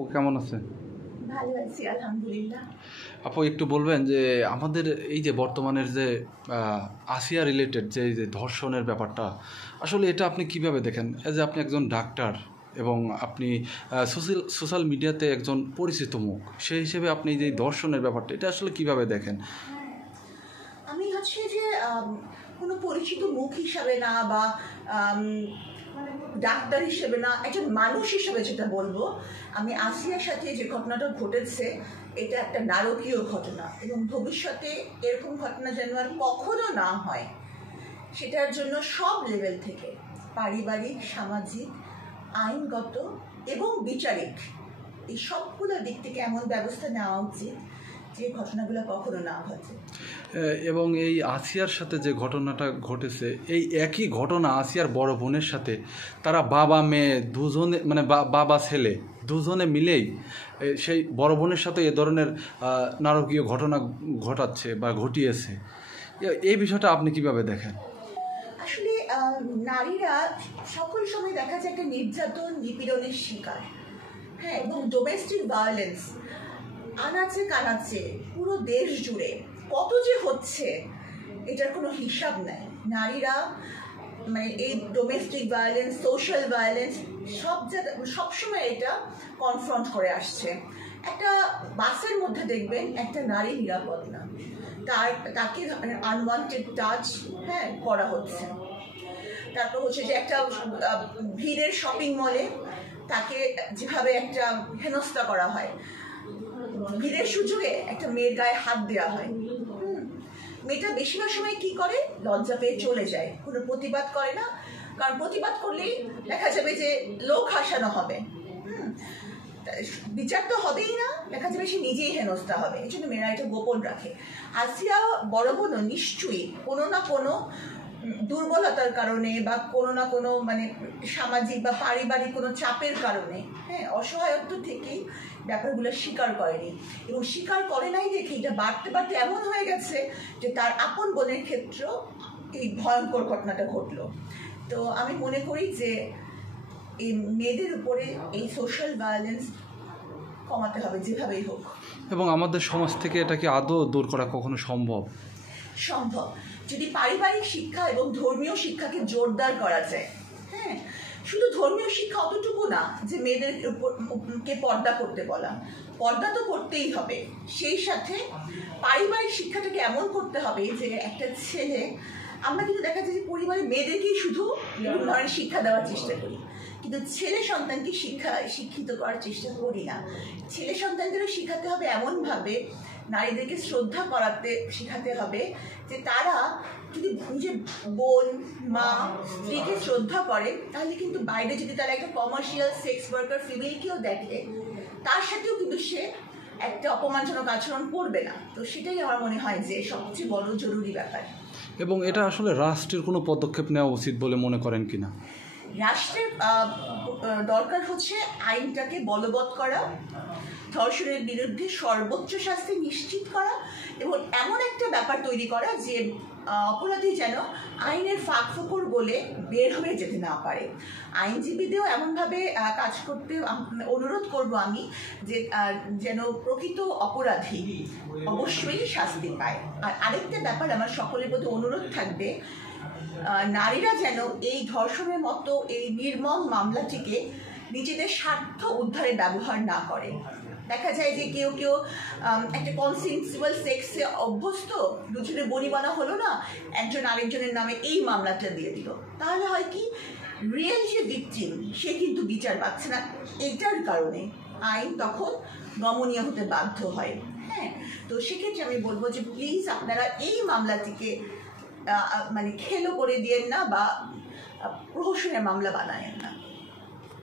আপু কেমন আছেন? ভালো আছি আলহামদুলিল্লাহ। আপু একটু বলবেন যে আমাদের এই যে বর্তমানের যে আসিয়া রিলেটেড যে ধর্ষণের ব্যাপারটা, আসলে এটা আপনি কিভাবে দেখেন? এই যে আপনি একজন ডাক্তার এবং আপনি সোশ্যাল মিডিয়াতে একজন পরিচিত মুখ, সেই হিসেবে আপনি যে ধর্ষণের ব্যাপারটা এটা আসলে কিভাবে দেখেন? আমি হচ্ছে যে কোনো পরিচিত মুখ হিসাবে না বা ডাক্তার হিসেবে না, একজন মানুষ হিসেবে যেটা বলবো, আমি আসিয়ার সাথে যে ঘটনাটা ঘটেছে এটা একটা নারকীয় ঘটনা এবং ভবিষ্যতে এরকম ঘটনা যেন আর কখনো না হয় সেটার জন্য সব লেভেল থেকে পারিবারিক, সামাজিক, আইনগত এবং বিচারিক এই সবগুলো দিক থেকে এমন ব্যবস্থা নেওয়া উচিত যে ঘটনাগুলো কখনো না ঘটে। এবং এই আসিয়ার সাথে যে ঘটনাটা ঘটেছে, এই একই ঘটনা আসিয়ার বড় বোনের সাথে, তারা বাবা মেয়ে দুজনে, মানে বাবা ছেলে দুজনে মিলেই সেই বড় বোনের সাথে এ ধরনের নারকীয় ঘটনা ঘটাচ্ছে বা ঘটিয়েছে। এই বিষয়টা আপনি কিভাবে দেখেন? আসলে নারীরা সকল সময় দেখা যায় একটা নির্যাতন, নিপীড়নের শিকার। হ্যাঁ, এবং ডোমেস্টিক ভায়োলেন্স আনাচে কানাচে পুরো দেশ জুড়ে কত যে হচ্ছে এটার কোনো হিসাব নেই। নারীরা মানে এই ডোমেস্টিক ভায়োলেন্স, সোশ্যাল ভায়োলেন্স সব জায়গায় সবসময় এটা কনফ্রন্ট করে আসছে। একটা বাসের মধ্যে দেখবেন একটা নারী নিরাপদ না, তাকে আনওয়ান্টেড টাচ করা হচ্ছে। তারপর হচ্ছে যে একটা ভিড়ের শপিং মলে তাকে যেভাবে একটা হেনস্থা করা হয়, ভিড়ের সুযোগে একটা মেয়ের গায়ে হাত দেওয়া হয়। মেয়েটা বেশিরভাগ সময় কি করে, লজ্জা পেয়ে চলে যায়, কোনো প্রতিবাদ করে না, কারণ প্রতিবাদ করলেই দেখা যাবে যে লোক হাসানো হবে, বিচার তো হবেই না, দেখা যাবে সে নিজেই হেনস্থা হবে। এই জন্য মেয়েরা এটা গোপন রাখে। আসিয়া বড় বোনও নিশ্চয়ই কোনো না কোনো দুর্বলতার কারণে বা কোনো না কোনো মানে সামাজিক বা পারিবারিক কোনো চাপের কারণে অসহায়ত্ব থেকেই ব্যাপারগুলো স্বীকার করেনি, এবং স্বীকার করে নাই দেখে এটা বাড়তে বাড়তে এমন হয়ে গেছে যে তার আপন বোনের ক্ষেত্রেও এই ভয়ঙ্কর ঘটনাটা ঘটলো। তো আমি মনে করি যে এই মেয়েদের উপরে এই সোশ্যাল ভায়োলেন্স কমাতে হবে যেভাবেই হোক। এবং আমাদের সমাজ থেকে এটাকে আদৌ দূর করা কখনো সম্ভব? সম্ভব, যদি পারিবারিক শিক্ষা এবং ধর্মীয় শিক্ষাকে জোরদার করা যায়। হ্যাঁ, শুধু ধর্মীয় শিক্ষা অতটুকু না যে মেয়েদেরকে পর্দা করতে বলা, পর্দা তো করতেই হবে, সেই সাথে পারিবারিক শিক্ষাটাকে এমন করতে হবে যে একটা ছেলে, আমরা কিন্তু দেখা যায় যে পরিবারের মেয়েদেরকেই শুধু বিভিন্ন ধরনের শিক্ষা দেওয়ার চেষ্টা করি, কিন্তু ছেলে সন্তানকে শিক্ষিত করার চেষ্টা করি না। ছেলে সন্তানদেরও শিখাতে হবে এমনভাবে, নারীদেরকে শ্রদ্ধা করাতে শেখাতে হবে যে তারা যদি নিজের বোন, মা, স্ত্রীকে শ্রদ্ধা করে, তাহলে কিন্তু বাইরে যদি তারা একটা কমার্শিয়াল সেক্স ওয়ার্কার ফিমেলকেও দেখে, তার সাথেও কিন্তু সে একটা অপমানজনক আচরণ করবে না। তো সেটাই আমার মনে হয় যে সবচেয়ে বড় জরুরি ব্যাপার। এবং এটা আসলে রাষ্ট্রের কোনো পদক্ষেপ নেওয়া উচিত বলে মনে করেন কিনা? রাষ্ট্রের দরকার হচ্ছে আইনটাকে বলবৎ করা, ধর্ষণের বিরুদ্ধে সর্বোচ্চ শাস্তি নিশ্চিত করা, এবং এমন একটা ব্যাপার তৈরি করা যে অপরাধী যেন আইনের ফাঁক ফোকর বলে বের হয়ে যেতে না পারে। আইনজীবীদেরও এমনভাবে কাজ করতে অনুরোধ করব আমি যে যেন প্রকৃত অপরাধী অবশ্যই শাস্তি পায়। আর আরেকটা ব্যাপার আমার সকলের প্রতি অনুরোধ থাকবে, নারীরা যেন এই ধর্ষণের মতো এই নির্মম মামলাটিকে নিজেদের স্বার্থ উদ্ধারে ব্যবহার না করে। দেখা যায় যে কেউ কেউ একটা কনসেনসুয়াল সেক্সে অভ্যস্ত, দুজনে বনিবনা হলো না, একজন আরেকজনের নামে এই মামলাটা দিয়ে দিল, তাহলে হয় কি, রিয়েল যে ভিকটিম সে কিন্তু বিচার পাচ্ছে না। এটার কারণে আইন তখন নমনীয় হতে বাধ্য হয়। হ্যাঁ, তো সেক্ষেত্রে আমি বলবো যে প্লিজ আপনারা এই মামলাটিকে মানে খেলো করে দিয়েন না বা প্রহসনের মামলা বানায়েন না।